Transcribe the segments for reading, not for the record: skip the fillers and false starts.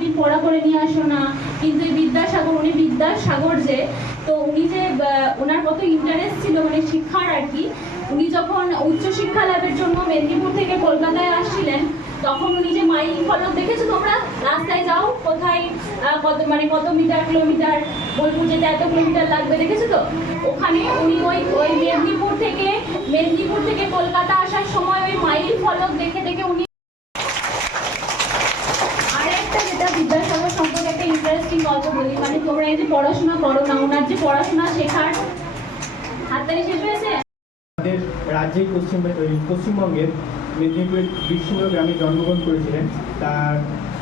দিন পড়া করে নিয়ে আসো না, কিন্তু এই বিদ্যাসাগর, উনি বিদ্যাসাগর যে, তো উনি যে ওনার কত ইন্টারেস্ট ছিল মানে শিক্ষার আর কি। উনি যখন উচ্চশিক্ষা লাভের জন্য মেদিনীপুর থেকে কলকাতায় আসছিলেন, তখন উনি যে মাইল ফলক দেখেছো তোমরা, রাস্তায় যাও কোথায় কত মিটার কিলোমিটার বোলপুর যেতে এত কিলোমিটার লাগবে, দেখেছো তো? ওখানে উনি ওই মেদিনীপুর থেকে কলকাতা আসার সময় ওই মাইল ফলক দেখে দেখে উনি। আরেকটা যেটা বিদ্যাসাগর সম্পর্কে একটা ইন্টারেস্টিং গল্প বলি, মানে তোমরা এই যে পড়াশোনা করো না, ওনার যে পড়াশোনা শেখার হাততালি শেষ হয়েছে। আমাদের রাজ্যেই পশ্চিমবঙ্গের মেদিনীপুরের বীরসিংহ গ্রামে জন্মগ্রহণ করেছিলেন। তার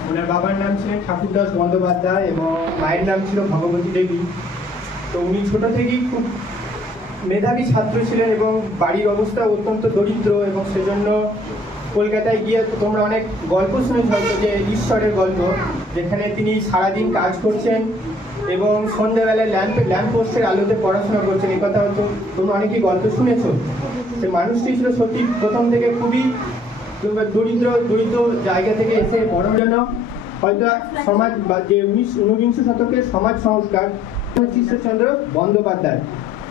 ওনার বাবার নাম ছিলেন ঠাকুরদাস বন্দ্যোপাধ্যায় এবং মায়ের নাম ছিল ভগবতী দেবী। তো উনি ছোট থেকেই খুব মেধাবী ছাত্র ছিলেন এবং বাড়ির অবস্থা অত্যন্ত দরিদ্র, এবং সেজন্য কলকাতায় গিয়ে তোমরা অনেক গল্প শুনেছ হয়তো, যে ঈশ্বরের গল্প, যেখানে তিনি সারাদিন কাজ করছেন এবং সন্ধ্যাবেলায় ল্যাম্পপোস্টের আলোতে পড়াশোনা করছেন। এই কথা হয়তো তোমরা অনেকেই গল্প শুনেছ। সে মানুষটি ছিল সত্যি প্রথম থেকে খুবই দরিদ্র জায়গা থেকে এসে বড় জন্য হয়তো সমাজ বা যে ঊনবিংশ শতকের সমাজ সংস্কার ঈশ্বরচন্দ্র বন্দ্যোপাধ্যায়,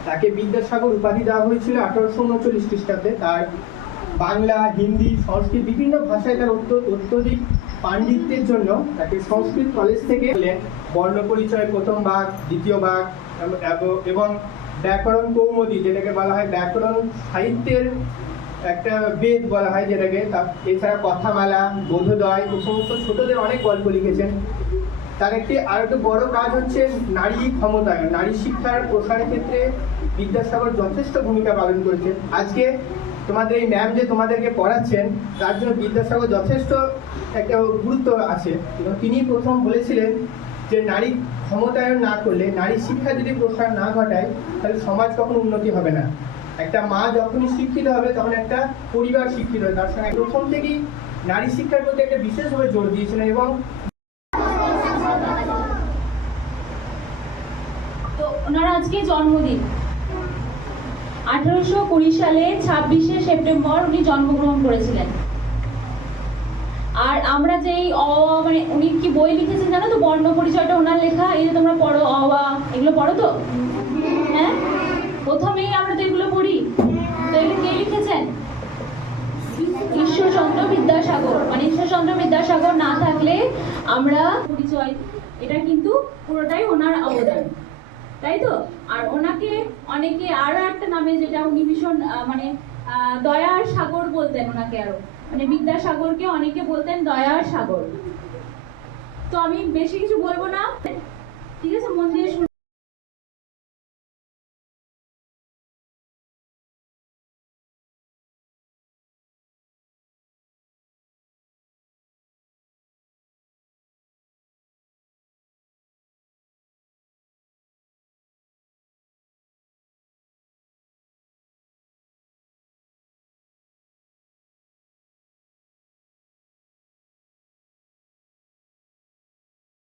তাকে বিদ্যাসাগর উপাধি দেওয়া হয়েছিল 1839 খ্রিস্টাব্দে। তার বাংলা, হিন্দি, সংস্কৃত বিভিন্ন ভাষায় তার অত্যধিক পাণ্ডিত্যের জন্য তাকে সংস্কৃত কলেজ থেকে বর্ণ পরিচয় প্রথম ভাগ, দ্বিতীয় ভাগ এবং ব্যাকরণ কৌমুদী, যেটাকে বলা হয় ব্যাকরণ সাহিত্যের একটা বেদ বলা হয় যেটাকে, এছাড়া কথামালা, বোধোদয়, এই সমস্ত ছোটদের অনেক গল্প লিখেছেন। তার আর একটা বড় কাজ হচ্ছে নারী ক্ষমতায়ন, নারী শিক্ষার প্রসারের ক্ষেত্রে বিদ্যাসাগর যথেষ্ট ভূমিকা পালন করেছেন। আজকে তোমাদের এই ম্যাম যে তোমাদেরকে পড়াচ্ছেন, তার জন্য বিদ্যাসাগর যথেষ্ট একটা গুরুত্ব আছে। এবং তিনি প্রথম বলেছিলেন যে নারী ক্ষমতায়ন না করলে, নারী শিক্ষা যদি প্রসার না ঘটায়, তাহলে সমাজ কখনো উন্নতি হবে না। একটা মা যখনই শিক্ষিত হবে তখন একটা পরিবার শিক্ষিত হবে। তার সঙ্গে প্রথম থেকেই নারী শিক্ষার প্রতি একটা বিশেষভাবে জোর দিয়েছিলেন। এবং তো ওনার আজকে জন্মদিন 1820 সালে 26শে সেপ্টেম্বর উনি জন্মগ্রহণ করেছিলেন। আর আমরা যেই মানে উনি কি বই লিখেছেন জানো তো, বর্ণ পরিচয়টা ওনার লেখা, এই যে তোমরা পড়ো এগুলো পড়ো তো, হ্যাঁ? প্রথমেই আমরা তো এগুলো পড়ি। তো এগুলো কে লিখেছেন? ঈশ্বরচন্দ্র বিদ্যাসাগর। মানে ঈশ্বরচন্দ্র বিদ্যাসাগর না থাকলে আমরা পরিচয়, এটা কিন্তু পুরোটাই ওনার অবদান, তাই তো? আর ওনাকে অনেকে আরো একটা নামে, যেটা উনি ভীষণ মানে দয়ার সাগর বলতেন ওনাকে, আরো মানে বিদ্যাসাগরকে অনেকে বলতেন দয়ার সাগর। তো আমি বেশি কিছু বলবো না, ঠিক আছে? মন দিয়ে